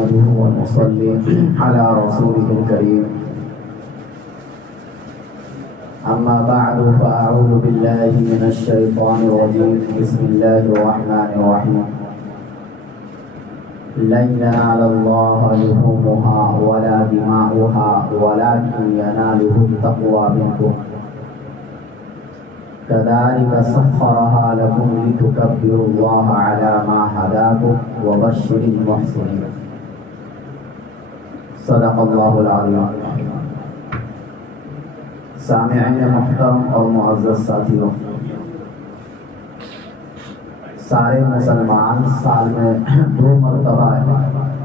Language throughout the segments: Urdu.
نحمده ونصلي على رسوله الكريم أما بعد فأعوذ بالله من الشيطان الرجيم بسم الله الرحمن الرحيم لن ينال الله لحومها ولا دماؤها ولكن يناله التقوى منكم كذلك سخرها لكم لتكبروا الله على ما هداكم وبشر المحسنين صدق الله العظيم. سامعین محترم اور معزز ساتھیوں، سارے مسلمان سال میں 2 مرتبہ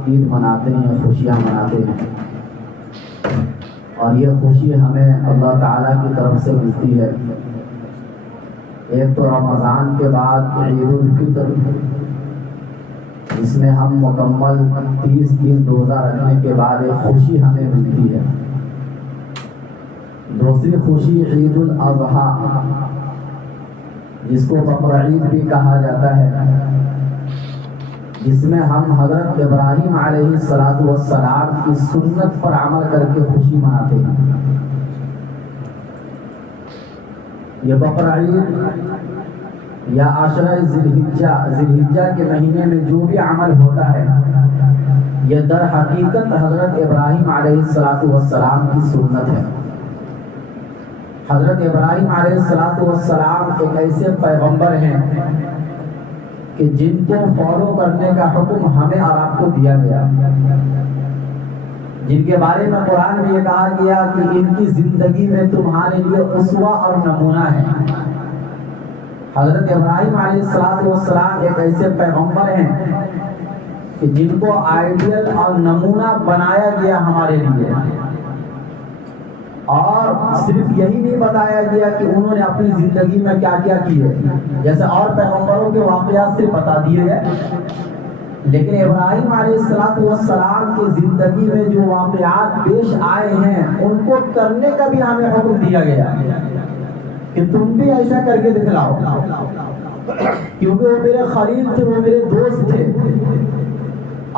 عید مناتے ہیں، خوشیاں مناتے ہیں، اور یہ خوشی ہمیں اللہ تعالیٰ کی طرف سے ملتی ہے. ایک تو رمضان کے بعد عید الفطر، جس میں ہم مکمل 30 دن روزہ رکھنے کے بعد ایک خوشی ہمیں ملتی ہے. دوسری خوشی عید الاضحیٰ، جس کو بقرعید بھی کہا جاتا ہے، جس میں ہم حضرت ابراہیم علیہ السلام کی سنت پر عمل کر کے خوشی مناتے ہیں. یہ بقرعید یا عشرہ ذوالحجہ کے مہینے میں جو بھی عمل ہوتا ہے، یہ در حقیقت حضرت ابراہیم علیہ السلام کی سنت ہے. حضرت ابراہیم علیہ السلام ایک ایسے پیغمبر ہیں کہ جن کو فالو کرنے کا حکم ہمیں اور آپ کو دیا گیا، جن کے بارے میں قرآن میں یہ کہا گیا کہ ان کی زندگی میں تمہارے لیے اسوہ اور نمونہ ہے. حضرت ابراہیم علیہ السلام ایک ایسے پیغمبر ہیں کہ جن کو آئیڈیل اور نمونہ بنایا گیا ہمارے لیے، اور صرف یہی نہیں بتایا گیا کہ انہوں نے اپنی زندگی میں کیا کیا کیے، جیسے اور پیغمبروں کے واقعات سے بتا دیے گئے، لیکن ابراہیم علیہ السلام کی زندگی میں جو واقعات پیش آئے ہیں ان کو کرنے کا بھی ہمیں حکم دیا گیا کہ تم بھی ایسا کر کے دکھلاؤ، کیونکہ وہ میرے خلیل تھے، وہ میرے دوست تھے،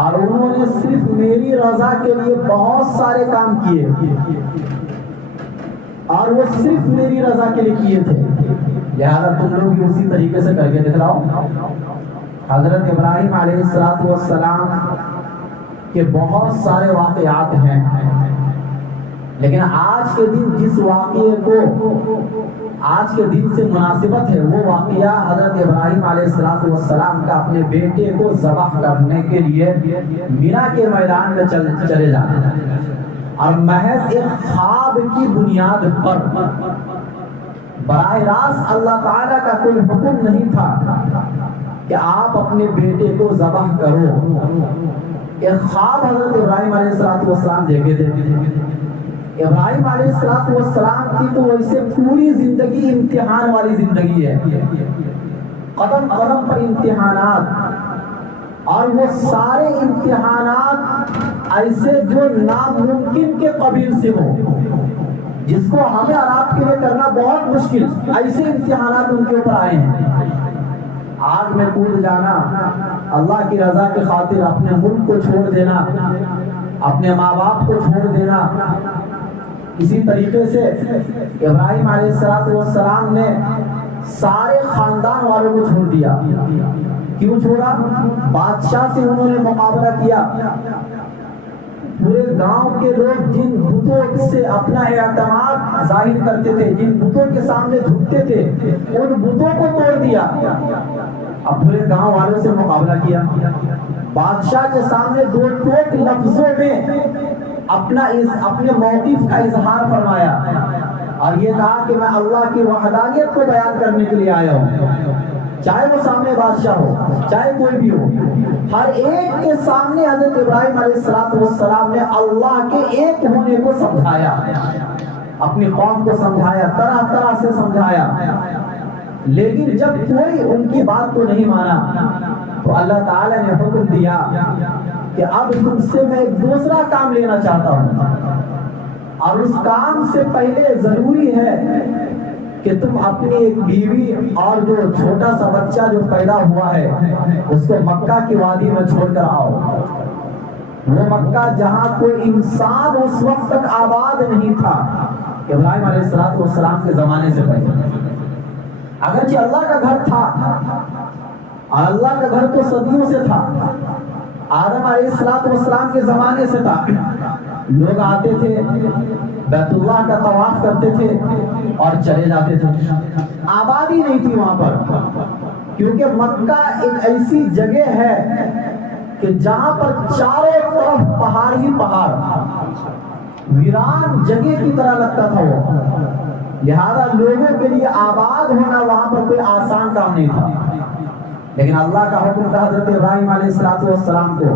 اور انہوں نے صرف میری رضا کے لیے بہت سارے کام کیے، اور وہ صرف میری رضا کے لیے کیے تھے، لہذا تم لوگ بھی اسی طریقے سے کر کے دکھلاؤ. حضرت ابراہیم علیہ السلام کے بہت سارے واقعات ہیں، لیکن آج کے دن جس واقعے کو آج کے دن سے مناسبت ہے، وہ واقعہ حضرت ابراہیم علیہ السلام کا اپنے بیٹے کو ذبح کرنے کے لیے مینا کے میدان میں چلے جانا، اور محض ایک خواب کی بنیاد پر، براہ راست اللہ تعالیٰ کا کوئی حکم نہیں تھا کہ آپ اپنے بیٹے کو ذبح کرو. ایک خواب حضرت ابراہیم علیہ السلام دیکھے تھے. ابراہیم علیہ السلام کی تو ویسے پوری زندگی امتحان والی زندگی ہے، قدم قدم پر امتحانات، اور وہ سارے امتحانات ایسے جو ناممکن کے قبیل سے ہو، جس کو ہمیں اور آپ کے لیے کرنا بہت مشکل، ایسے امتحانات ان کے اوپر آئے ہیں. آگ میں کود جانا، اللہ کی رضا کی خاطر اپنے ملک کو چھوڑ دینا، اپنے ماں باپ کو چھوڑ دینا. اسی طریقے سے ابراہیم علیہ السلام نے سارے خاندان والوں کو چھوڑ دیا. کیوں چھوڑا؟ بادشاہ سے انہوں نے مقابلہ کیا. پورے گاؤں کے لوگ جن بتوں سے اپنا اعتماد ظاہر کرتے تھے، جن بتوں کے سامنے جھکتے تھے، ان بتوں کو توڑ دیا. اب پورے گاؤں والوں سے مقابلہ کیا، بادشاہ کے سامنے 2 ٹوک لفظوں میں اپنے موقف کا اظہار فرمایا، اور یہ کہا کہ میں اللہ کی وحدانیت کو بیان کرنے کے لیے آیا ہوں. چاہے وہ سامنے بادشاہ ہو، چاہے کوئی بھی ہو، ہر ایک کے سامنے حضرت ابراہیم علیہ السلام نے اللہ کے ایک ہونے کو سمجھایا، اپنی قوم کو سمجھایا، طرح طرح سے سمجھایا. لیکن جب کوئی ان کی بات کو نہیں مانا تو اللہ تعالیٰ نے حکم دیا کہ اب تم سے میں ایک دوسرا کام لینا چاہتا ہوں، اور اس کام سے پہلے ضروری ہے کہ تم اپنی ایک بیوی اور جو چھوٹا سا بچہ جو پیدا ہوا ہے اس کو مکہ کی وادی میں چھوڑ کر آؤ. وہ مکہ جہاں کوئی انسان اس وقت تک آباد نہیں تھا، ابراہیم علیہ السلام کے زمانے سے پہلے۔ اگرچہ اللہ کا گھر تھا، اور اللہ کا گھر تو صدیوں سے تھا، آدم علیہ السلام کے زمانے سے تھا، لوگ آتے تھے بیت اللہ کا طواف کرتے تھے اور چلے جاتے تھے، آبادی نہیں تھی وہاں پر، کیونکہ مکہ ایک ایسی جگہ ہے کہ جہاں پر چاروں طرف پہاڑ ہی پہاڑ، ویران جگہ کی طرح لگتا تھا وہ، لہذا لوگوں کے لیے آباد ہونا وہاں پر کوئی آسان کام نہیں تھا۔ لیکن اللہ کا حکم تھا حضرت ابراہیم علیہ السلام کو،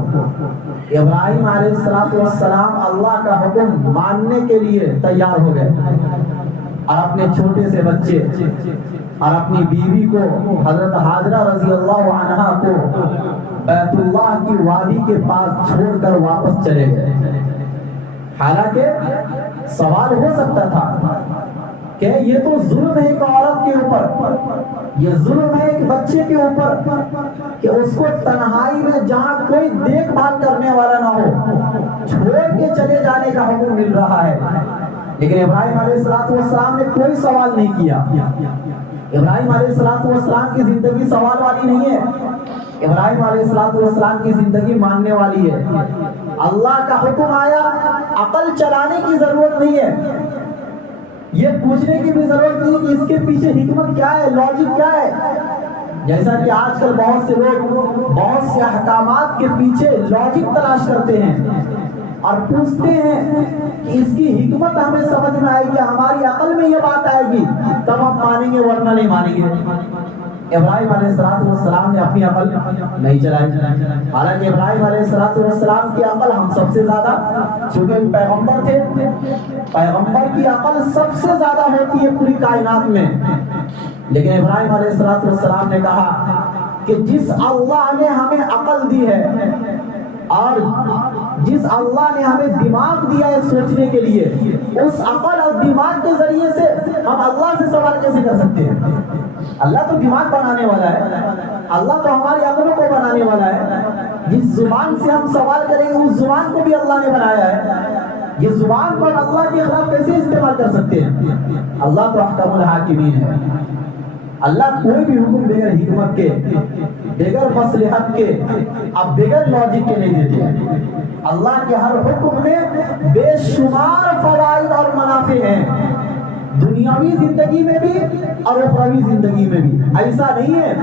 ابراہیم علیہ السلام اللہ کا حکم ماننے کے لیے تیار ہو گئے، اور اپنے چھوٹے سے بچے اور اپنی بیوی کو حضرت حاجرہ رضی اللہ عنہا کو بیت اللہ کی وادی کے پاس چھوڑ کر واپس چلے گئے۔ حالانکہ سوال ہو سکتا تھا کہ یہ تو ظلم ہے ایک عورت کے اوپر، یہ ظلم ہے ایک بچے کے اوپر کہ اس کو تنہائی میں جہاں کوئی دیکھ بھال کرنے والا نہ ہو چھوڑ کے چلے جانے کا حکم مل رہا ہے۔ لیکن ابراہیم علیہ السلام نے کوئی سوال نہیں کیا۔ ابراہیم علیہ السلام کی زندگی سوال والی نہیں ہے، ابراہیم علیہ السلام کی زندگی ماننے والی ہے۔ اللہ کا حکم آیا، عقل چلانے کی ضرورت نہیں ہے، یہ پوچھنے کی بھی ضرورت نہیں کہ اس کے پیچھے حکمت کیا ہے، لاجک کیا ہے۔ جیسا کہ آج کل بہت سے لوگ بہت سے احکامات کے پیچھے لاجک تلاش کرتے ہیں اور پوچھتے ہیں کہ اس کی حکمت ہمیں سمجھ میں آئے گی، ہماری عقل میں یہ بات آئے گی تب ہم مانیں گے ورنہ نہیں مانیں گے۔ ابراہیم علیہ السلام نے اپنی عقل نہیں چلائی، حالانکہ ابراہیم علیہ السلام کی عقل ہم سب سے زیادہ، چونکہ پیغمبر تھے، پیغمبر کی عقل سب سے زیادہ ہوتی ہے پوری کائنات میں۔ لیکن ابراہیم علیہ السلام نے کہا کہ جس اللہ نے ہمیں عقل دی ہے اور جس اللہ نے ہمیں دماغ دیا ہے سوچنے کے لیے، اس عقل اور دماغ کے ذریعے سے ہم اللہ سے سوال کیسے کر سکتے ہیں؟ اللہ تو دماغ بنانے والا ہے، اللہ تو ہماری عقلوں کو بنانے والا ہے۔ جس زبان سے ہم سوال کریں گے اس زبان کو بھی اللہ نے بنایا ہے، یہ زبان پر اللہ کے خلاف کیسے استعمال کر سکتے ہیں؟ اللہ تو احکم الحاکمین ہے، اللہ کوئی بھی حکم بغیر حکمت کے، بغیر مصلحت کے، اب بغیر لاجک کے نہیں دیتے۔ اللہ کے ہر حکم میں بے شمار فوائد اور منافع ہیں، دنیاوی زندگی میں بھی اور اخروی زندگی میں بھی۔ ایسا نہیں ہے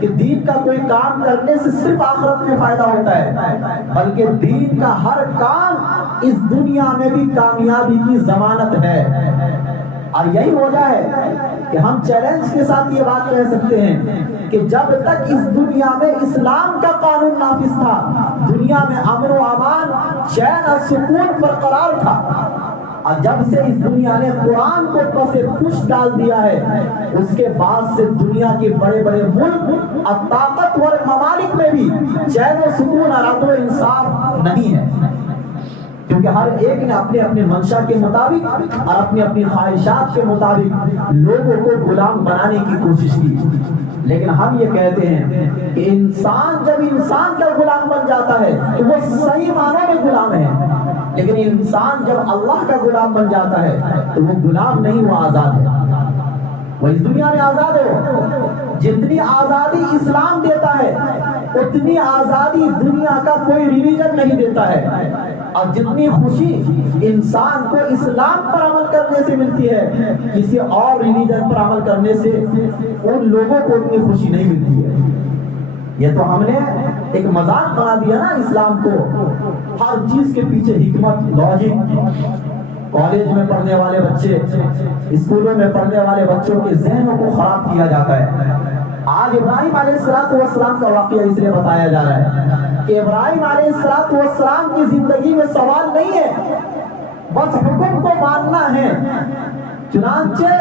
کہ دین کا کوئی کام کرنے سے صرف آخرت میں فائدہ ہوتا ہے، بلکہ دین کا ہر کام اس دنیا میں بھی کامیابی کی ضمانت ہے۔ اور یہی وجہ ہے کہ ہم چیلنج کے ساتھ یہ بات کہہ سکتے ہیں کہ جب تک اس دنیا میں اسلام کا قانون نافذ تھا، دنیا میں امن و امان، چین اور سکون برقرار تھا، اور جب سے اس دنیا نے قرآن کو پس پش ڈال دیا ہے، اس کے بعد سے دنیا کے بڑے بڑے ملک اور طاقتور ممالک میں بھی چین و سکون اور عدل و انصاف نہیں ہے، کیونکہ ہر ایک نے اپنے اپنے منشا کے مطابق اور اپنی اپنی خواہشات کے مطابق لوگوں کو غلام بنانے کی کوشش کی۔ لیکن ہم یہ کہتے ہیں کہ انسان جب انسان کا غلام بن جاتا ہے تو وہ صحیح معنوں میں غلام ہے، لیکن انسان جب اللہ کا غلام بن جاتا ہے تو وہ غلام نہیں، وہ آزاد ہے، وہ اس دنیا میں آزاد ہے۔ جتنی آزادی اسلام دیتا ہے اتنی آزادی دنیا کا کوئی ریلیجن نہیں دیتا ہے، اور جتنی خوشی انسان کو اسلام پر عمل کرنے سے ملتی ہے کسی اور ریلیجن پر عمل کرنے سے ان لوگوں کو اتنی خوشی نہیں ملتی ہے۔ یہ تو ہم نے ایک مذاق بنا دیا نا اسلام کو، ہر چیز کے پیچھے حکمت، لاجک۔ کالج میں پڑھنے والے بچے، اسکولوں میں پڑھنے والے بچوں کے ذہنوں کو خراب کیا جاتا ہے۔ آج ابراہیم علیہ السلام کا واقعہ اس لیے بتایا جا رہا ہے کہ ابراہیم علیہ السلام کی زندگی میں سوال نہیں ہے، بس حکم کو ماننا ہے۔ چنانچہ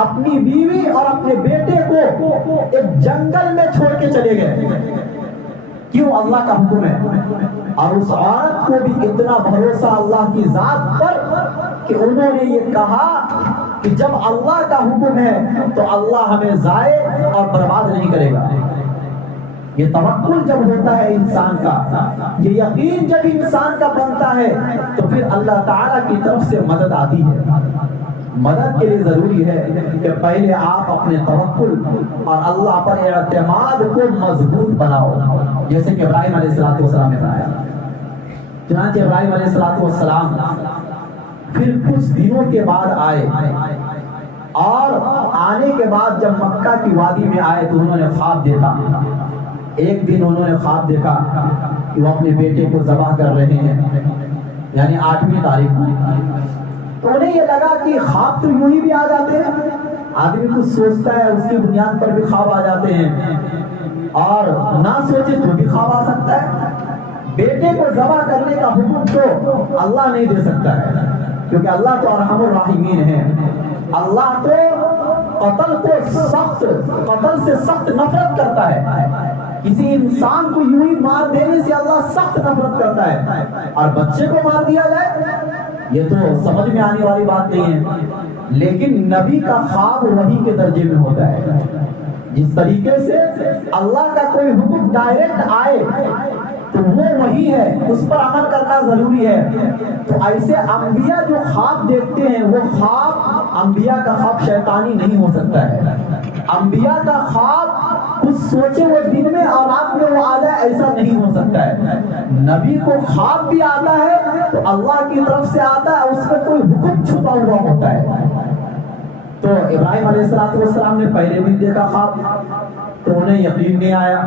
اپنی بیوی اور اپنے بیٹے کو ایک جنگل میں چھوڑ کے چلے گئے، کیوں؟ اللہ کا حکم ہے۔ اور اس عورت کو بھی اتنا بھروسہ اللہ کی ذات پر کہ انہوں نے یہ کہا کہ جب اللہ کا حکم ہے تو اللہ ہمیں ضائع اور برباد نہیں کرے گا۔ یہ توکل جب ہوتا ہے انسان کا، یہ یقین جب انسان کا بنتا ہے تو پھر اللہ تعالیٰ کی طرف سے مدد آتی ہے۔ مدد کے لیے ضروری ہے کہ پہلے آپ اپنے توکل اور اللہ پر اعتماد کو مضبوط بناؤ، جیسے کہ ابراہیم علیہ السلام نے بنایا۔ چنانچہ ابراہیم علیہ السلام پھر کچھ دنوں کے بعد آئے، اور آنے کے بعد جب مکہ کی وادی میں آئے تو انہوں نے خواب دیکھا۔ ایک دن انہوں نے خواب دیکھا کہ وہ اپنے بیٹے کو ذبح کر رہے ہیں، یعنی 8ویں تاریخ میں۔ تو انہیں یہ لگا کہ خواب تو یوں ہی بھی آ جاتے ہیں، آدمی کچھ سوچتا ہے اس کی بنیاد پر بھی خواب آ جاتے ہیں، اور نہ سوچے تو بھی خواب آ سکتا ہے۔ بیٹے کو ذبح کرنے کا حکم تو اللہ نہیں دے سکتا ہے، کیونکہ اللہ تو ارحم الراحمین ہے۔ اللہ تو قتل سے سخت نفرت کرتا ہے۔ کسی انسان کو یوں ہی مار دینے سے اللہ سخت نفرت کرتا ہے، اور بچے کو مار دیا جائے یہ تو سمجھ میں آنے والی بات نہیں ہے۔ لیکن نبی کا خواب وحی کے درجے میں ہوتا ہے۔ جس طریقے سے اللہ کا کوئی حکم ڈائریکٹ آئے تو وہ وہی ہے، اس پر عمل کرنا ضروری ہے۔ تو ایسے انبیاء جو خواب دیکھتے ہیں، وہ خواب انبیاء کا خواب شیطانی نہیں ہو سکتا ہے۔ انبیاء کا خواب کچھ سوچے وہ دن میں اور رات میں وہ آ جائے، ایسا نہیں ہو سکتا ہے۔ نبی کو خواب بھی آتا ہے تو اللہ کی طرف سے آتا ہے، اس میں کوئی حکم چھپا ہوا ہوتا ہے۔ تو ابراہیم علیہ السلام نے پہلے بھی دیکھا خواب تو انہیں یقین نہیں آیا۔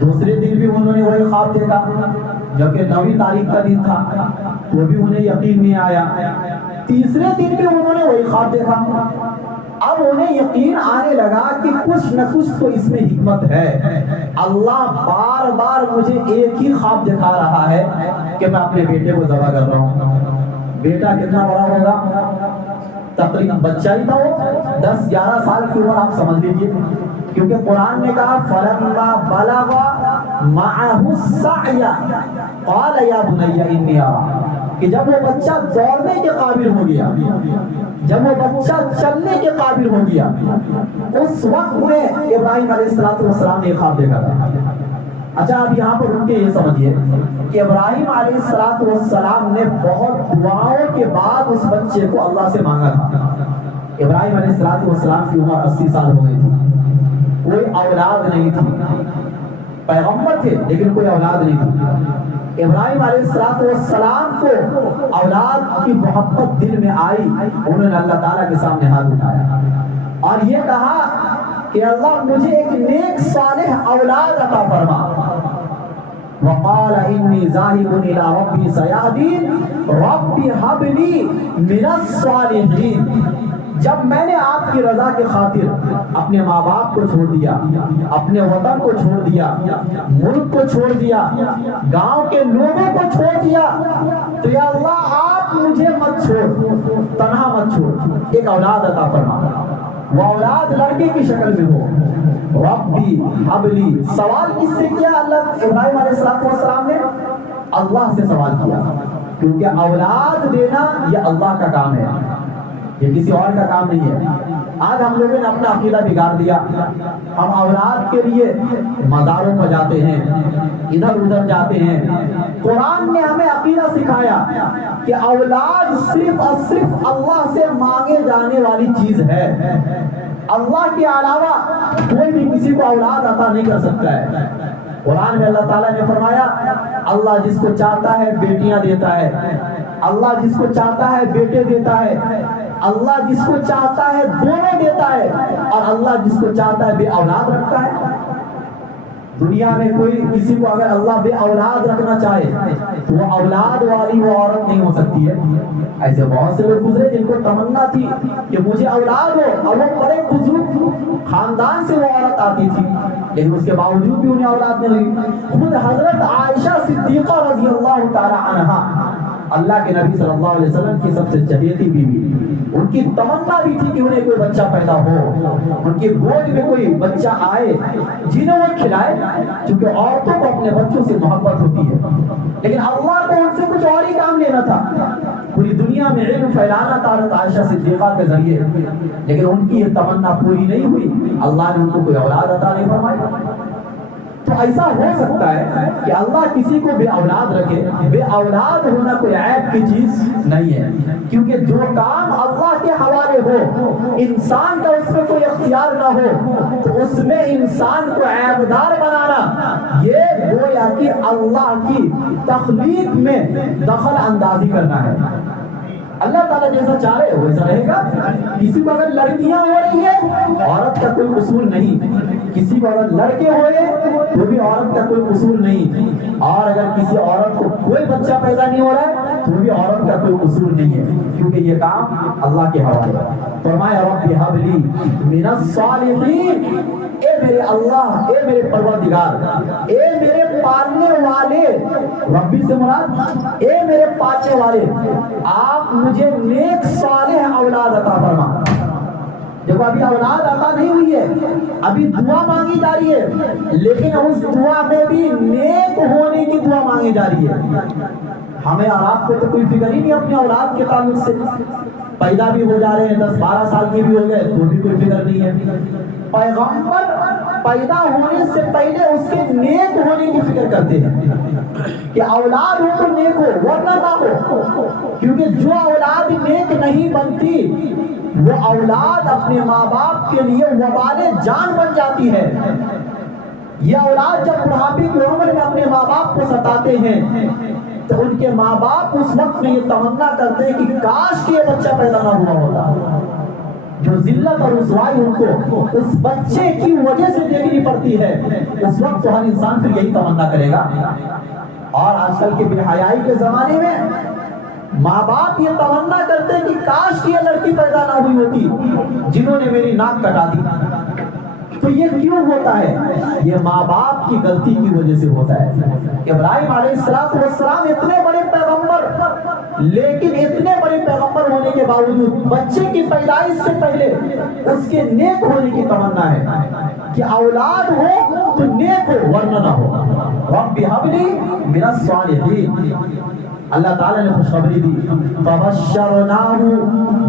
دوسرے دن بھی انہوں نے وہی خواب دیکھا، جبکہ 9ویں تاریخ کا دن تھا، وہ بھی انہیں یقین نہیں آیا۔ تیسرے دن بھی انہوں نے وہی خواب دیکھا۔ اب انہیں یقین آنے لگا کہ کچھ نہ کچھ تو اس میں حکمت ہے۔ اللہ بار بار مجھے ایک ہی خواب دکھا رہا ہے کہ میں اپنے بیٹے کو ذبح کر رہا ہوں۔ بیٹا کتنا بڑا ہوگا؟ تقریباً بچہ ہی تھا، وہ 10-11 سال کی عمر، آپ سمجھ لیجیے، کیونکہ قرآن نے کہا فَلَمَّا بَلَغَ مَعَهُ السَّعْيَ قَالَ يَا بُنَيَّ إِنِّي أَرَىٰ، کہ جب وہ بچہ دوڑنے کے قابل ہو گیا، جب وہ بچہ چلنے کے قابل ہو گیا، اس وقت میں ابراہیم علیہ السلام نے خواب دیکھا تھا۔ اچھا، اب یہاں پر رک کے یہ سمجھیے کہ ابراہیم علیہ السلام نے بہت دعاؤں کے بعد اس بچے کو اللہ سے مانگا تھا۔ ابراہیم علیہ السلام کی عمر 80 سال ہو گئی تھی، کوئی اولاد نہیں تھی، پیغمبر تھے لیکن کوئی اولاد نہیں تھی۔ ابراہیم علیہ السلام کو اولاد کی محبت دل میں آئی، انہوں نے اللہ تعالیٰ کے سامنے ہاتھ اٹھایا اور یہ کہا کہ اللہ مجھے ایک نیک صالح اولاد عطا فرما۔ وقال انی ذاہب الی ربی سیہدین رب ھب لی من الصالحین۔ جب میں نے آپ کی رضا کی خاطر اپنے ماں باپ کو چھوڑ دیا، اپنے وطن کو چھوڑ دیا، ملک کو چھوڑ دیا، گاؤں کے لوگوں کو چھوڑ دیا، تو یا اللہ آپ مجھے مت چھوڑ، تنہا مت چھوڑ، ایک اولاد عطا فرما۔ وہ اولاد لڑکے کی شکل میں ہو۔ ربی ھب لی، سوال کس سے کیا اللہ ابراہیم علیہ السلام نے؟ اللہ سے سوال کیا، کیونکہ اولاد دینا یہ اللہ کا کام ہے، یہ کسی اور کا کام نہیں ہے۔ آج ہم لوگوں نے اپنا عقیدہ بگاڑ دیا، ہم اولاد کے لیے مزاروں پر جاتے ہیں، ادھر ادھر جاتے ہیں۔ قرآن نے ہمیں عقیدہ سکھایا کہ اولاد صرف اور صرف اللہ سے مانگے جانے والی چیز ہے، اللہ کے علاوہ کوئی بھی کسی کو اولاد عطا نہیں کر سکتا ہے۔ قرآن میں اللہ تعالیٰ نے فرمایا اللہ جس کو چاہتا ہے بیٹیاں دیتا ہے، اللہ جس کو چاہتا ہے بیٹے دیتا ہے، اللہ جس کو چاہتا ہے دونوں دیتا ہے، اور اللہ جس کو چاہتا ہے بے اولاد رکھتا ہے۔ دنیا میں کوئی کسی کو اگر اللہ بے اولاد رکھنا چاہے تو وہ اولاد والی وہ عورت نہیں ہو سکتی ہے۔ ایسے بہت سے لوگ گزرے جن کو تمنا تھی کہ مجھے اولاد ہو، اور وہ بڑے بزرگ خاندان سے وہ عورت آتی تھی، لیکن اس کے باوجود بھی انہیں اولاد نہیں ہوئی۔ خود حضرت عائشہ صدیقہ رضی اللہ تعالی عنہا، اللہ کے نبی صلی اللہ علیہ وسلم کی سب سے چہیتی بیوی، ان کی تمنا بھی تھی کہ انہیں کوئی بچہ پیدا ہو، ان کی گود میں کوئی بچہ آئے جنہیں وہ کھلائے، چونکہ عورتوں کو اپنے بچوں سے محبت ہوتی ہے، لیکن اللہ کو ان سے کچھ اور ہی کام لینا تھا، پوری دنیا میں علم پھیلانا تھا حضرت عائشہ صدیقہ کے ذریعے، لیکن ان کی یہ تمنا پوری نہیں ہوئی، اللہ نے ان کو کوئی اولاد عطا نہیں فرمائی۔ تو ایسا ہو سکتا ہے کہ اللہ کسی کو بے اولاد رکھے. بے اولاد ہونا کوئی عیب کی چیز نہیں ہے، کیونکہ جو کام اللہ کے حوالے ہو، انسان کا اس میں کوئی اختیار نہ ہو، تو اس میں انسان کو عیبدار بنانا یہ گویا کہ اللہ کی تخلیق میں دخل اندازی کرنا ہے. اللہ تعالیٰ جیسا چاہے ویسا رہے گا. کسی کو اگر لڑکیاں ہو رہی ہے عورت کا کوئی قصور نہیں، کسی کو اگر لڑکے ہو رہے تو بھی عورت کا کوئی قصور نہیں، اور اگر کسی عورت کو کوئی بچہ پیدا نہیں ہو رہا ہے تو بھی عورت کا کوئی قصور نہیں ہے، کیونکہ یہ کام اللہ کے حوالے ہے. فرمایا رب ھب لی من الصالحین، اے میرے اللہ، اے میرے پروردگار، اے میرے پالنے والے، ربی سے مراد اے میرے پالنے والے، آپ مجھے نیک صالح اولاد عطا فرما. دیکھو ابھی اولاد عطا نہیں ہوئی ہے، ابھی دعا مانگی جا رہی ہے، لیکن اس دعا میں بھی نیک ہونے کی دعا مانگی جا رہی ہے. ہمیں اور آپ کو تو کوئی فکر ہی نہیں اپنے اولاد کے تعلق سے. پیدا بھی ہو جا رہے ہیں، 10-12 سال کے بھی ہو گئے تو بھی کوئی فکر نہیں ہے. پیغمبر پیدا ہونے سے پہلے اس کے نیک ہونے کی فکر کرتے ہیں کہ اولاد ہو تو نیک ہو ورنہ نہ ہو، کیونکہ جو اولاد نیک نہیں بنتی وہ اولاد اپنے ماں باپ کے لیے وبال جان بن جاتی ہے. یہ اولاد جب بڑھاپے کی عمر میں اپنے ماں باپ کو ستاتے ہیں تو ان کے ماں باپ اس وقت میں یہ تمنا کرتے ہیں کہ کاش کہ یہ بچہ پیدا نہ ہوا ہوتا. جو ذلت اور رسوائی ان کو اس بچے کی وجہ سے دیکھنی پڑتی ہے، اس وقت تو ہر انسان پھر یہی تمنا کرے گا. اور آج کل کے بے حیائی کے زمانے میں ماں باپ یہ تمنا کرتے ہیں کہ کاش کی یہ لڑکی پیدا نہ ہوئی ہوتی جنہوں نے میری ناک کٹا دی. تو یہ کیوں ہوتا ہے؟ یہ ماں باپ کی غلطی کی وجہ سے ہوتا ہے. ابراہیم علیہ السلام اتنے بڑے پیغمبر، لیکن اتنے بڑے پیغمبر ہونے کے باوجود بچے کی پیدائش سے پہلے اس کے نیک ہونے کی تمنا ہے کہ اولاد ہو تو نیک ہو ورنہ نہ ہو. رب ھب لی من الصالحین. اللہ تعالیٰ نے خوشخبری دی، فبشرناہ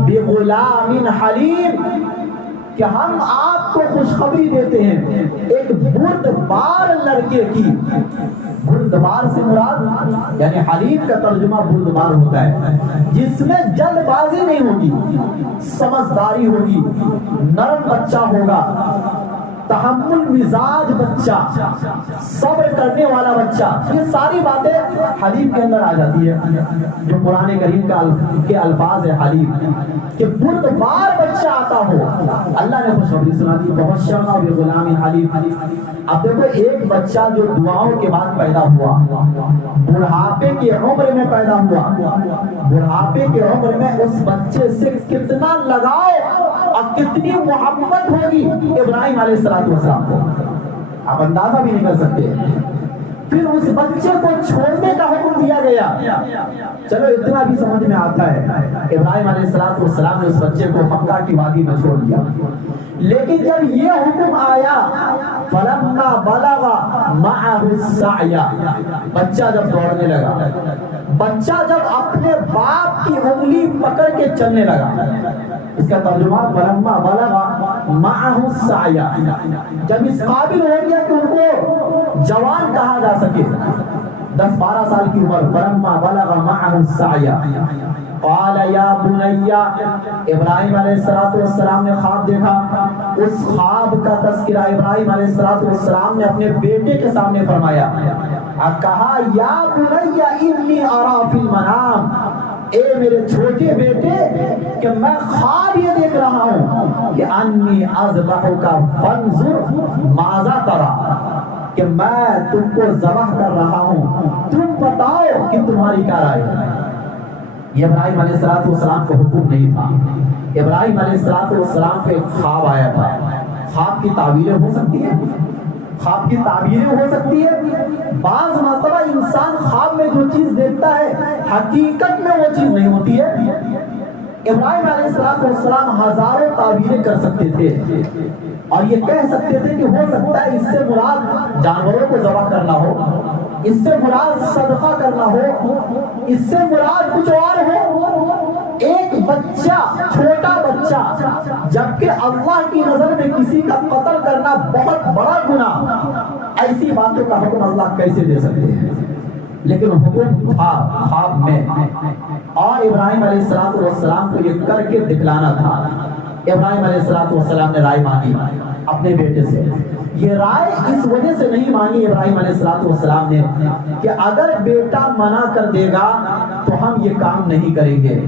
بغلام حلیم، کہ ہم آپ کو خوشخبری دیتے ہیں ایک بردبار لڑکے کی. بردبار سے مراد یعنی حلیم کا ترجمہ بردبار ہوتا ہے، جس میں جلد بازی نہیں ہوگی، سمجھداری ہوگی، نرم بچہ ہوگا، تحمل مزاج بچہ، صبر کرنے والا بچہ. یہ ساری باتیں حلیم کے اندر آ جاتی ہے، جو قرآن کریم کے الفاظ ہے حلیم، کہ بردبار بچہ آتا ہو. اللہ نے خوشخبری سنا دی، بشرنا بغلام حلیم. اب دیکھو ایک بچہ جو دعاؤں کے بعد پیدا ہوا، بڑھاپے کی عمر میں پیدا ہوا، بڑھاپے کی عمر میں اس بچے سے کتنا لگاؤ اور کتنی محبت ہوگی ابراہیم علیہ السلام کو، آپ اندازہ بھی نہیں کر سکتے. پھر اس بچے کو چھوڑنے کا حکم دیا گیا. چلو اتنا بھی سمجھ میں آتا ہے، ابراہیم علیہ السلام نے اس بچے کو مکہ کی وادی میں چھوڑ دیا. لیکن جب یہ حکم آیا فلما بلغ معه السعی، بچہ جب دوڑنے لگا، بچہ جب اپنے باپ کی انگلی پکڑ کے چلنے لگا، اس کا ترجمہ فلما بلغ معه السعی، جب اس قابل ہو گیا کہ ان کو جوان کہا جا سکے، 10-12 سال کی عمر، فلما بلغ معه السعی قال یا بنی، ابراہیم علیہ السلام نے خواب دیکھا. اس خواب کا تذکرہ ابراہیم علیہ السلام نے اپنے بیٹے کے سامنے فرمایا، کہا یا بنی انی ارا فی المنام، اے میرے چھوٹے بیٹے کہ میں خواب یہ دیکھ رہا ہوں کہ انی اذبحک فانظر ماذا تری، کہ میں تم کو ذبح کر رہا ہوں، تم بتاؤ کہ تمہاری کیا رائے ہے. یہ ابراہیم علیہ السلام کو حکم نہیں تھا. ابراہیم علیہ السلام پہ خواب آیا تھا. خواب کی تعبیریں ہو سکتی ہیں، خواب کی تعبیریں ہو سکتی ہے. بعض مرتبہ انسان خواب میں جو چیز دیکھتا ہے حقیقت میں وہ چیز نہیں ہوتی ہے. ابراہیم علیہ السلام ہزاروں تعبیریں کر سکتے تھے اور یہ کہہ سکتے تھے کہ ہو سکتا ہے اس سے مراد جانوروں کو ذبح کرنا ہو، اس سے مراد صدقہ کرنا ہو، اس سے مراد کچھ اور ہو. ایک بچہ، چھوٹا بچہ، جبکہ اللہ کی نظر میں کسی کا قتل کرنا بہت بڑا گناہ، ایسی باتوں کا حکم اللہ کیسے دے سکتے ہیں؟ لیکن حکم تھا خواب میں، اور ابراہیم علیہ السلام کو یہ کر کے دکھلانا تھا۔ ابراہیم علیہ السلام نے رائے مانگی اپنے بیٹے سے۔ یہ رائے اس وجہ سے نہیں مانگی ابراہیم علیہ السلام نے کہ اگر بیٹا منع کر دے گا تو ہم یہ کام نہیں کریں گے،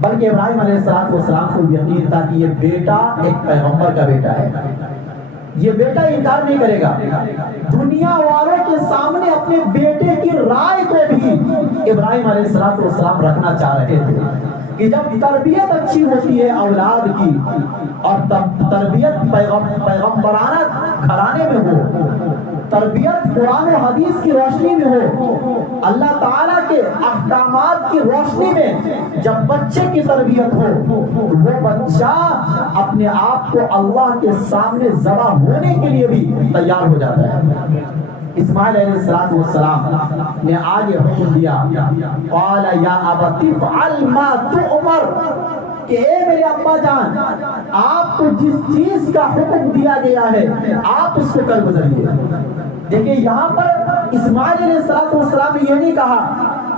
بلکہ ابراہیم علیہ السلام کو یقین تھا کہ یہ بیٹا ایک پیغمبر کا بیٹا ہے، یہ بیٹا انکار نہیں کرے گا۔ دنیا والوں کے سامنے اپنے بیٹے کی رائے کو بھی ابراہیم علیہ السلام رکھنا چاہ رہے تھے کہ جب تربیت اچھی ہوتی ہے اولاد کی، اور تربیت پیغمبرانہ گھرانے میں ہو، تربیت قرآن و حدیث کی روشنی میں ہو، اللہ تعالیٰ کے احکامات کی روشنی میں جب بچے کی تربیت ہو تو وہ بچہ اپنے آپ کو اللہ کے سامنے ذبح ہونے کے لیے بھی تیار ہو جاتا ہے۔ اسماعیل علیہ السلام نے آگے حکم دیا، قال یا ابت افعل ما تؤمر، کہ اے میرے ابا جان، آپ کو جس چیز کا حکم دیا گیا ہے آپ اس کو کر گزریے۔ دیکھیں یہاں پر اسماعیل علیہ السلام نے یہ نہیں کہا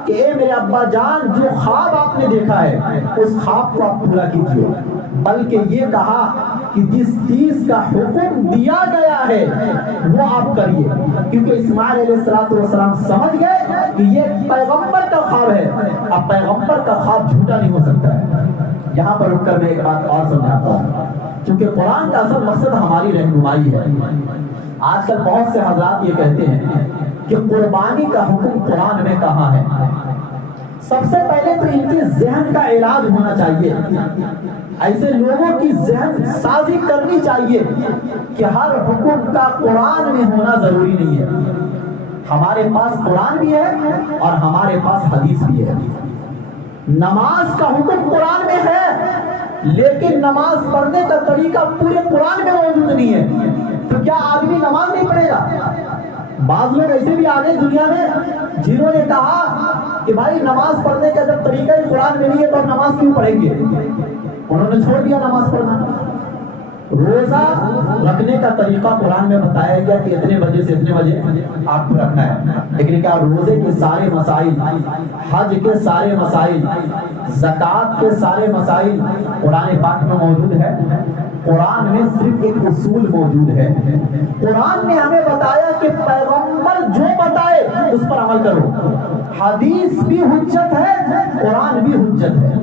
کہ اے میرے ابا جان جو خواب آپ نے دیکھا ہے اس خواب کو آپ پورا کیجیے، بلکہ یہ کہا کہ جس چیز کا حکم دیا گیا ہے وہ آپ کریے، کیونکہ اسماعیل علیہ السلام سمجھ گئے کہ یہ پیغمبر کا خواب ہے، اب پیغمبر کا خواب جھوٹا نہیں ہو سکتا ہے۔ یہاں پر رک کر میں ایک بات اور سمجھاتا ہوں، چونکہ قرآن کا اصل مقصد ہماری رہنمائی ہے۔ آج کل بہت سے حضرات یہ کہتے ہیں کہ قربانی کا حکم قرآن میں کہاں ہے۔ سب سے پہلے تو ان کے ذہن کا علاج ہونا چاہیے، ایسے لوگوں کی ذہن سازی کرنی چاہیے کہ ہر حکم کا قرآن میں ہونا ضروری نہیں ہے۔ ہمارے پاس قرآن بھی ہے اور ہمارے پاس حدیث بھی ہے۔ نماز کا حکم قرآن میں ہے، لیکن نماز پڑھنے کا طریقہ پورے قرآن میں موجود نہیں ہے، تو کیا آدمی نماز نہیں پڑھے گا؟ بعض لوگ ایسے بھی آگے دنیا میں جنہوں نے کہا کہ بھائی نماز پڑھنے کا جب طریقہ قرآن میں نہیں ہے تو ہم نماز کیوں پڑھیں گے؟ انہوں نے چھوڑ دیا نماز پڑھنا۔ روزہ رکھنے کا طریقہ قرآن میں بتایا گیا کہ اتنے بجے سے اتنے بجے آپ کو رکھنا ہے، لیکن کیا روزے کے سارے مسائل، حج کے سارے مسائل، زکوٰۃ کے سارے مسائل قرآن پاک میں موجود ہے؟ قرآن میں صرف ایک اصول موجود ہے۔ قرآن نے ہمیں بتایا کہ پیغمبر جو بتائے اس پر عمل کرو، حدیث بھی حجت ہے، قرآن بھی حجت ہے۔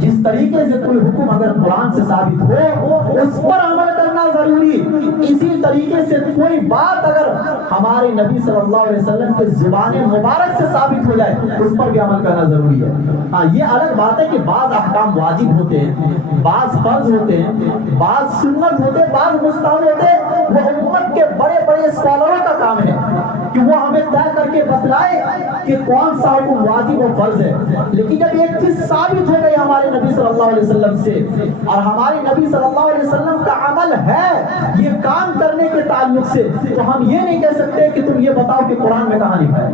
جس طریقے سے کوئی حکم اگر قرآن سے ثابت ہو اس پر عمل کرنا ضروری، اسی طریقے سے کوئی بات اگر ہمارے نبی صلی اللہ علیہ وسلم کے زبان مبارک سے ثابت ہو جائے اس پر بھی عمل کرنا ضروری ہے۔ ہاں یہ الگ بات ہے کہ بعض احکام واجب ہوتے ہیں، بعض فرض ہوتے ہیں، بعض سنت ہوتے ہیں، بعض مستحب ہوتے ہیں، وہ امت کے بڑے بڑے اسکالروں کا کام ہے کہ وہ ہمیں طے کر کے بتلائے کہ کون سا حکم واجب و فرض ہے۔ لیکن جب ایک چیز ثابت ہو گئی ہمارے نبی صلی اللہ علیہ وسلم سے، اور ہمارے نبی صلی اللہ علیہ وسلم کا عمل ہے یہ کام کرنے کے تعلق سے، تو ہم یہ نہیں کہہ سکتے کہ تم یہ بتاؤ کہ قرآن میں کہاں لکھا ہے،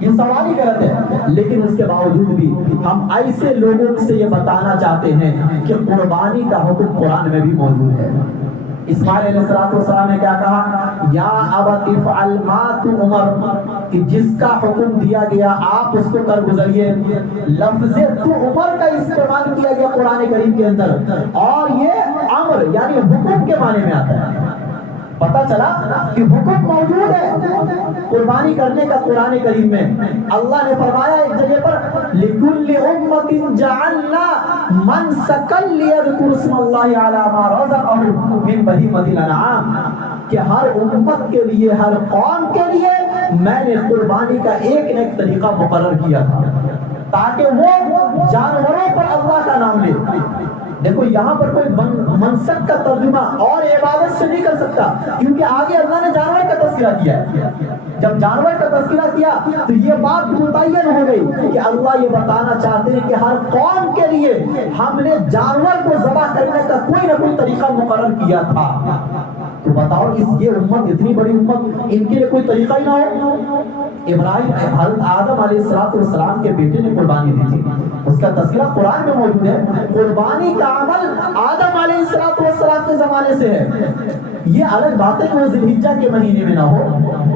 یہ سوال ہی غلط ہے۔ لیکن اس کے باوجود بھی ہم ایسے لوگوں سے یہ بتانا چاہتے ہیں کہ قربانی کا حکم قرآن میں بھی موجود ہے۔ اسماعیل علیہ السلام نے کیا کہا؟ یا ابت افعل ما تؤمر، کہ جس کا حکم دیا گیا آپ اس کو کر گزریے۔ لفظ تؤمر کا استعمال کیا گیا قرآن کریم کے اندر، اور یہ امر یعنی حکم کے معنی میں آتا ہے۔ پتہ چلا کہ حکم موجود ہے قربانی کرنے کا قرآن کریم میں۔ اللہ نے فرمایا ایک جگہ پر لِكُلِّ أُمَّةٍ جَعَلْنَا مَنْسَكًا لِيَذْكُرُوا اسْمَ اللَّهِ عَلَى مَا رَزَقَهُم مِّن بَهِيمَةِ الْأَنْعَامِ، کہ ہر امت کے لیے، ہر قوم کے لیے میں نے قربانی کا ایک نہ ایک طریقہ مقرر کیا تھا تاکہ وہ جانوروں پر اللہ کا نام لے۔ دیکھو یہاں پر کوئی منسک کا ترجمہ اور عبادت سے نہیں کر سکتا، کیونکہ آگے اللہ نے جانور کا تذکرہ کیا ہے۔ جب جانور کا تذکرہ کیا تو یہ بات متعین ہو گئی کہ اللہ یہ بتانا چاہتے ہیں کہ ہر قوم کے لیے ہم نے جانور کو ذبح کرنے کا کوئی نہ کوئی طریقہ مقرر کیا تھا۔ تو بتاؤ یہ امت اتنی بڑی امت، ان کے لیے کوئی طریقہ ہی نہ ہو؟ ابراہیم حضرت آدم علیہ السلام کے بیٹے نے قربانی دی تھی، اس کا تذکرہ قرآن میں موجود ہے. قربانی کا عمل آدم علیہ السلام کے زمانے سے ہے. یہ الگ بات ہے کہ وہ ذی الحجہ کے مہینے میں نہ ہو،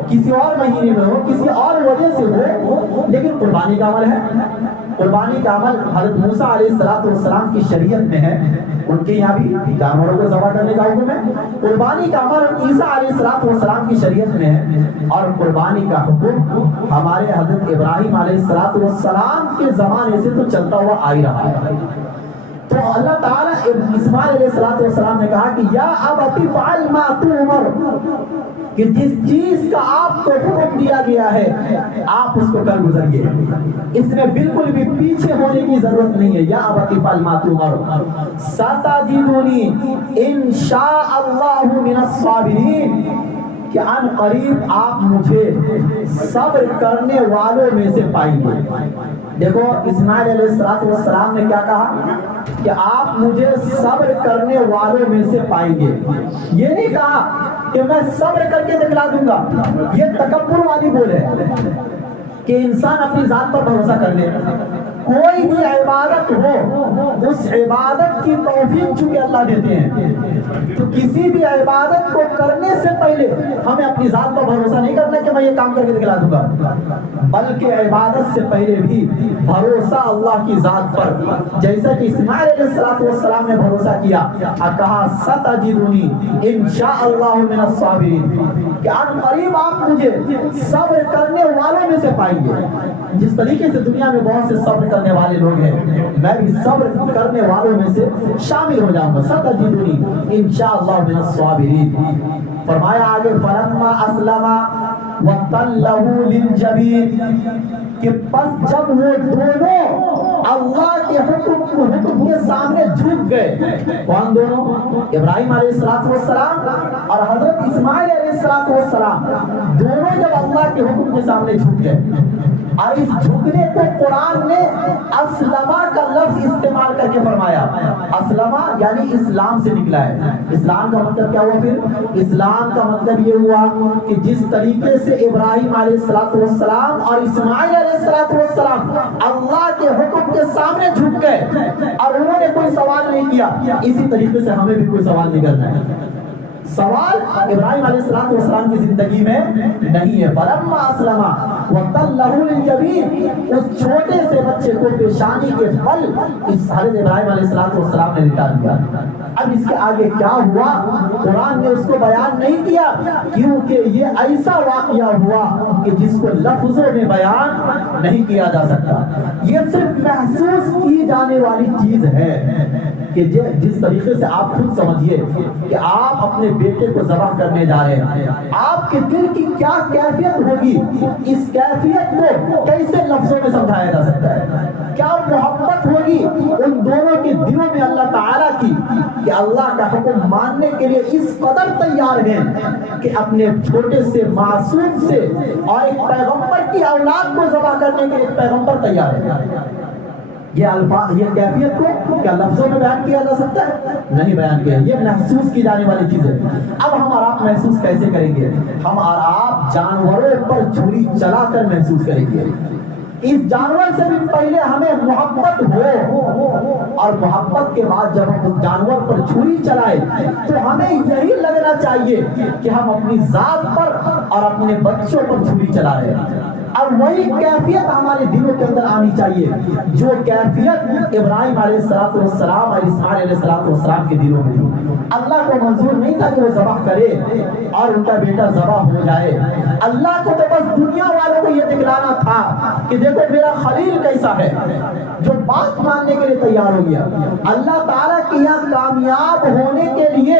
کسی اور مہینے میں ہو، کسی اور وجہ سے ہو، لیکن قربانی کا عمل ہے. قربانی کا عمل حضرت موسیٰ علیہ السلام کی شریعت میں ہے. ان کے یہاں بھی جانوروں کو ذبح کرنے کا حکم ہے. قربانی کا عمل عیسیٰ علیہ السلام کی شریعت میں ہے. اور قربانی کا حکم ہمارے حضرت ابراہیم علیہ السلام کے زمانے سے تو چلتا ہوا آ ہی رہا ہے. تو اللہ تعالیٰ اسماعیل علیہ السلام نے کہا کہ یا ابت فعل ما تؤمر، کہ جس چیز کا آپ کو حکم دیا گیا ہے آپ اس کو کر گزریے. اس میں بالکل بھی پیچھے ہونے کی ضرورت نہیں ہے. یا ابت فعل ما تؤمر ستجدنی ان شاء اللہ من الصابرین، کہ ان قریب آپ مجھے صبر کرنے والوں میں سے پائیں گے. دیکھو اسماعیل علیہ السلام نے کیا کہا کہ آپ مجھے صبر کرنے والوں میں سے پائیں گے. یہ نہیں کہا کہ میں صبر کر کے دکھلا دوں گا. یہ تکبر والی بول ہے کہ انسان اپنی ذات پر بھروسہ کر لے. کوئی بھی عبادت ہو، اس عبادت کی توفیق چونکہ اللہ دیتے ہیں، تو کسی بھی عبادت کو کرنے سے پہلے ہمیں اپنی ذات پر بھروسہ نہیں کرنا کہ میں یہ کام کر کے دکھلا دوں گا، بلکہ عبادت سے پہلے بھی بھروسہ اللہ کی ذات پر. جیسا کہ اسماعیل علیہ السلام نے بھروسہ کیا اور کہا ستجدنی ان شاء اللہ من الصابرین، کہ ان قریب آپ مجھے صبر کرنے والوں میں سے پائیں گے. جس طریقے سے دنیا میں بہت سے صبر کرنے والے لوگ ہیں، میں بھی صبر کرنے والوں میں سے شامل ہو جاؤں گا. ستجدنی انشاءاللہ من الصابرین. فرمایا آگے فلما اسلم وتلہ للجبین، کہ پس جب وہ دونوں اللہ کے حکم کے سامنے جھک گئے. کون دونوں؟ ابراہیم علیہ السلام اور حضرت اسماعیل علیہ السلام. دونوں جب اللہ کے حکم کے سامنے جھک گئے، اور اس جھکنے کو قرآن نے اسلمہ کا لفظ استعمال کر کے فرمایا. اسلمہ یعنی اسلام سے نکلا ہے. اسلام کا مطلب کیا ہوا؟ پھر اسلام کا مطلب یہ ہوا کہ جس طریقے سے ابراہیم علیہ السلام اور اسماعیل علیہ السلام اللہ کے حکم کے سامنے جھک گئے اور انہوں نے کوئی سوال نہیں کیا، اسی طریقے سے ہمیں بھی کوئی سوال نہیں کرنا ہے. سوال ابراہیم علیہ السلام کی زندگی میں نہیں ہے. فلما اسلم وتلہ للجبین، اس چھوٹے سے بچے کو پیشانی کے بل اس حضرت ابراہیم علیہ السلام نے لٹا دیا. اب اس کے آگے کیا ہوا قرآن نے اس کو بیان نہیں کیا، کیونکہ یہ ایسا واقعہ ہوا کہ جس کو لفظوں میں بیان نہیں کیا جا سکتا. یہ صرف محسوس کی جانے والی چیز ہے کہ جس طریقے سے آپ خود سمجھیے کہ آپ اپنے بیٹے کو ذبح کرنے جا رہے ہیں، آپ کے دل کی کیا کیفیت ہوگی، اس کیفیت کو کیسے لفظوں میں سمجھایا جا سکتا ہے. کیا محبت ہوگی ان دونوں کے دلوں میں اللہ تعالیٰ کی کہ اللہ کا حکم ماننے کے لیے اس قدر تیار ہیں کہ اپنے چھوٹے سے معصوم سے اور ایک پیغمبر کی اولاد کو ذبح کرنے کے لیے ایک پیغمبر تیار ہے. یہ الفاظ، یہ کیفیت کو کیا لفظوں میں بیان کیا جا سکتا ہے؟ نہیں بیان کیا. یہ محسوس کی جانے والی چیز ہے. اب ہم اور آپ محسوس کیسے کریں گے؟ ہم اور آپ جانوروں پر چھری چلا کر محسوس کریں گے. اس جانور سے بھی پہلے ہمیں محبت ہو، اور محبت کے بعد جب ہم اس جانور پر چھری چلائے تو ہمیں یہی لگنا چاہیے کہ ہم اپنی ذات پر اور اپنے بچوں پر چھری چلا رہے ہیں. اور وہی کیفیت ہمارے دلوں کے اندر آنی چاہیے جو کیفیت ابراہیم علیہ السلام اور اسماعیل علیہ السلام کے دلوں میں تھی. اللہ کو منظور نہیں تھا کہ وہ ذبح کرے اور ان کا بیٹا ذبح ہو جائے. اللہ کو تو بس دنیا والوں کو یہ دکھلانا تھا کہ دیکھو میرا خلیل کیسا ہے جو بات ماننے کے لیے تیار ہو گیا. اللہ تعالیٰ کے یہاں کامیاب ہونے کے لیے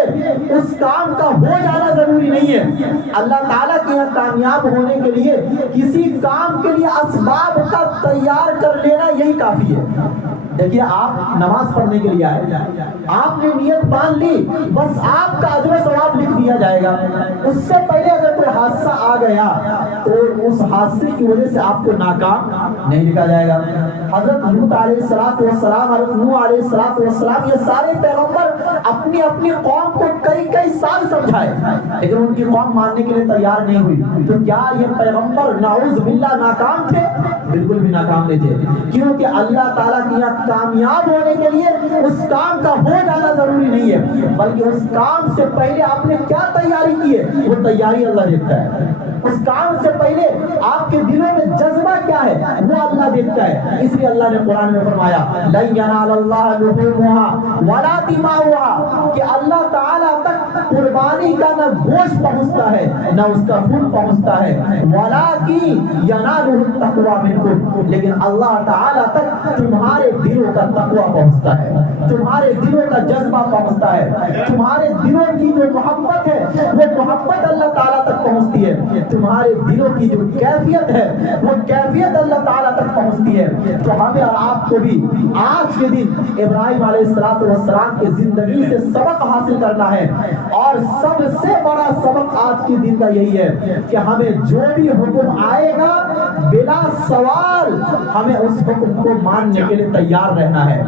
اس کام کا ہو جانا ضروری نہیں ہے. اللہ تعالیٰ کے یہاں کامیاب ہونے کے لیے کسی کام کے لیے اسباب کا تیار کر لینا یہی کافی ہے. دیکھیے آپ نماز پڑھنے کے لیے آئے، آپ نے نیت باندھ لی، بس آپ کا اجر و ثواب لکھ دیا جائے گا۔ اس سے پہلے اگر کوئی حادثہ آ گیا تو اس حادثے کی وجہ سے آپ کو ناکام نہیں لکھا جائے گا۔ حضرت لوط علیہ السلام، حضرت نوح علیہ السلام، یہ سارے پیغمبر اپنی اپنی قوم کو کئی سال سمجھائے، لیکن ان کی قوم ماننے کے لیے تیار نہیں ہوئی۔ تو کیا یہ پیغمبر نعوذ باللہ ناکام تھے؟ بالکل بھی ناکام نہیں تھے، کیونکہ اللہ تعالیٰ کی یہاں کامیاب ہونے کے لیے اس کام کا ہو جانا ضروری نہیں ہے، بلکہ اس کام سے پہلے آپ نے کیا تیاری کی ہے وہ تیاری اللہ دیکھتا ہے۔ اس کام سے پہلے آپ کے دلوں میں جذبہ کیا ہے وہ اللہ دیکھتا ہے۔ اس لیے اللہ نے قرآن میں فرمایا لَن يَنَالَ اللَّهَ لُحُومُهَا وَلَا دِمَاؤُهَا، کہ اللہ تعالیٰ تک قربانی کا نہ گوشت پہنچتا ہے نہ اس کا خون پہنچتا ہے، وَلَٰكِن يَنَالُهُ التَّقْوَىٰ مِنكُمْ، لیکن اللہ تعالیٰ تک تمہارے دلوں کا تقویٰ پہنچتا ہے، تمہارے دلوں کا جذبہ پہنچتا ہے، تمہارے دلوں کی جو محبت ہے وہ محبت اللہ تعالیٰ تک پہنچتی ہے، تمہارے دلوں کی جو کیفیت ہے وہ کیفیت اللہ تعالیٰ تک پہنچتی ہے۔ تو ہمیں اور آپ کو بھی آج کے دن ابراہیم علیہ السلام کی زندگی سے سبق حاصل کرنا ہے، اور سب سے بڑا سبق آج کے دن کا یہی ہے کہ ہمیں جو بھی حکم آئے گا بلا سوال ہمیں اس حکم کو ماننے کے لیے تیار رہنا ہے۔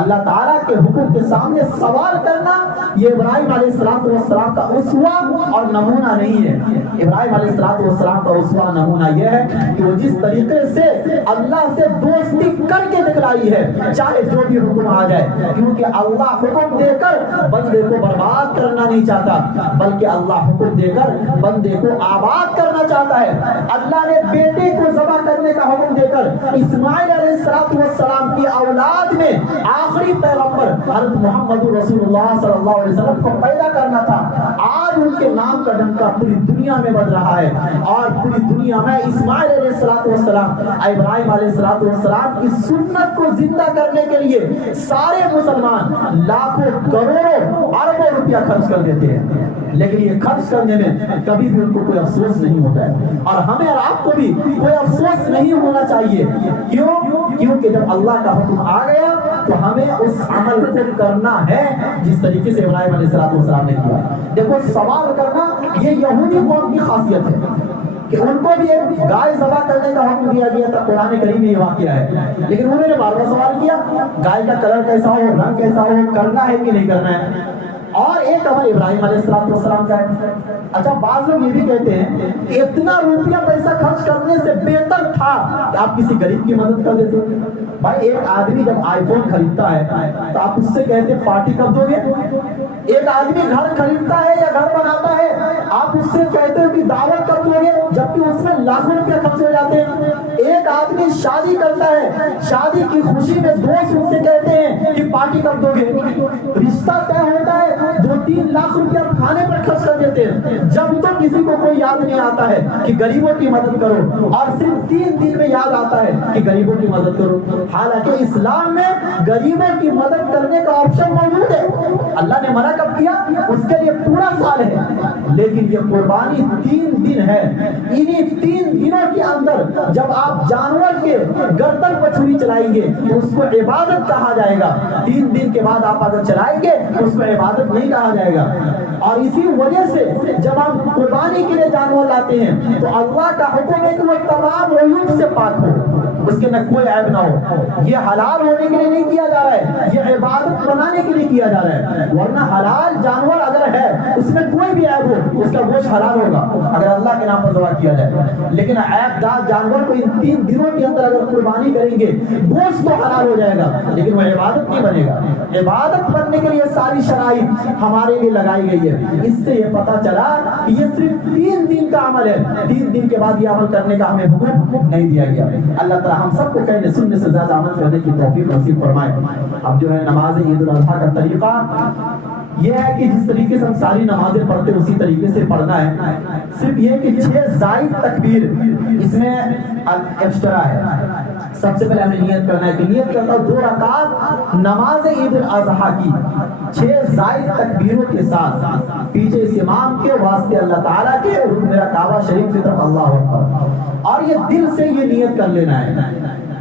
اللہ تعالیٰ کے حکم کے سامنے سوال کرنا یہ ابراہیم علیہ السلام کا اسوہ اور نمونہ نہیں ہے۔ ابراہیم علیہ السلام کا اسوہ نمونہ یہ ہے کہ وہ جس طریقے سے اللہ سے دوستی کر کے دکھلائی ہے، چاہے جو بھی حکم آ جائے، کیونکہ اللہ حکم دے کر بندے کو برباد کرنا نہیں چاہتا، بلکہ اللہ حکم دے کر بندے کو آباد کرنا چاہتا ہے۔ اللہ نے بیٹے کو ذبح کرنے کا حکم دے کر اسماعیل علیہ السلام کی اولاد میں آخری پیغمبر حضرت محمد رسول اللہ صلی اللہ علیہ وسلم کو پیدا کرنا تھا۔ آج ان کے نام کا ڈنکا پوری دنیا میں بج رہا ہے، اور پوری دنیا میں اسماعیل علیہ السلام، ابراہیم علیہ السلام کی سنت کو زندہ کرنے کے لیے سارے مسلمان لاکھوں کروڑوں اربوں روپیہ خرچ کر دیتے ہیں، لیکن یہ خرچ کرنے میں کبھی بھی ان کو کوئی افسوس نہیں ہوتا ہے، اور ہمیں اور آپ کو بھی کوئی افسوس نہیں ہونا چاہیے۔ کیونکہ جب اللہ کا حکم آ گیا تو ہمیں اس عمل کو کرنا ہے جس طریقے سے ابراہیم علیہ السلام نے کیا۔ دیکھو سوال کرنا یہ یہودی قوم کی خاصیت ہے کہ ان کو بھی ایک گائے ذبح کرنے کا حکم دیا گیا تھا، قرآن کریم میں یہ واقعہ ہے، لیکن انہوں نے بار بار سوال کیا گائے کا کلر کیسا ہو، رنگ کیسا ہو، کرنا ہے کہ نہیں کرنا ہے۔ اور ایک عمل ابراہیم علیہ السلام کا ہے۔ اچھا بعض لوگ یہ بھی کہتے ہیں کہ اتنا روپیہ پیسہ خرچ کرنے سے بہتر تھا کہ آپ کسی غریب کی مدد کر دیتے۔ بھائی ایک آدمی جب آئی فون خریدتا ہے تو آپ اس سے کہتے ہیں پارٹی کب دو گے؟ ایک آدمی گھر خریدتا ہے یا گھر بناتا ہے، آپ اس سے کہتے ہو کہ دعوت کب دو گے، جبکہ اس میں لاکھوں روپے خرچ ہو جاتے ہیں۔ ایک آدمی شادی کرتا ہے، شادی کی خوشی میں دوست اس سے کہتے ہیں کہ پارٹی کب دو گے، رشتہ طے ہوتا ہے 2-3 لاکھ روپیہ کھانے پر خرچ کر دیتے ہیں، جب تک کسی کو کوئی یاد نہیں آتا ہے کہ غریبوں کی مدد کرو، اور صرف 3 دن میں یاد آتا ہے کہ غریبوں کی مدد کرو۔ حالانکہ اسلام میں غریبوں کی مدد کرنے کا آپشن موجود ہے، اللہ نے منع کب کیا؟ اس کے لیے پورا سال ہے، لیکن یہ قربانی 3 دن ہے۔ انہی 3 دنوں کے اندر جب آپ جانور کے گردن پر چھری چلائیں گے تو اس کو عبادت کہا جائے گا، 3 دن کے بعد آپ اگر چلائیں گے تو اس کو عبادت نہیں کہا جائے گا۔ اور اسی وجہ سے جب ہم قربانی کے لیے جانور لاتے ہیں تو اللہ کا حکم ہے کہ وہ تمام عیوب سے پاک ہو، اس کے نہ کوئی عیب نہ ہو۔ یہ حلال ہونے کے لیے نہیں کیا جا رہا ہے، یہ عبادت بنانے کے لیے کیا جا رہا ہے، ورنہ حلال جانور اگر ہے اس میں کوئی بھی عیب ہو اس کا گوشت حلال ہوگا اگر اللہ کے نام پر ذبح کیا جائے، لیکن عیب دار جانور کو ان 3 دنوں کے اندر اگر قربانی کریں گے گوشت تو حلال ہو جائے گا لیکن وہ عبادت نہیں بنے گا۔ عبادت بننے کے لیے ساری شرائط ہمارے لیے لگائی گئی ہے۔ اس سے یہ پتہ چلا کہ یہ صرف 3 دن کا عمل ہے، 3 دن کے بعد یہ عمل کرنے کا ہمیں حکم نہیں دیا گیا۔ اللہ تعالی ہم سب کو کہنے سننے سے زیادہ عمل کرنے کی توفیق نصیب فرمائے۔ اب جو ہے نماز عید الاضحیٰ کا طریقہ یہ ہے کہ جس طریقے سے ہم ساری نمازیں پڑھتے ہیں اسی طریقے سے پڑھنا ہے، صرف یہ کہ 6 زائد تکبیر اس میں ایکسٹرا ہے۔ سب سے پہلے ہمیں نیت کرنا ہے کہ نیت کرتا ہوں 2 رکعت نماز عید الاضحیٰ کی 6 زائد تکبیروں کے ساتھ پیچھے اس امام کے واسطے اللہ تعالیٰ کے اور میرا کعبہ شریف کی طرف اللہ اکبر، اور یہ دل سے یہ نیت کر لینا ہے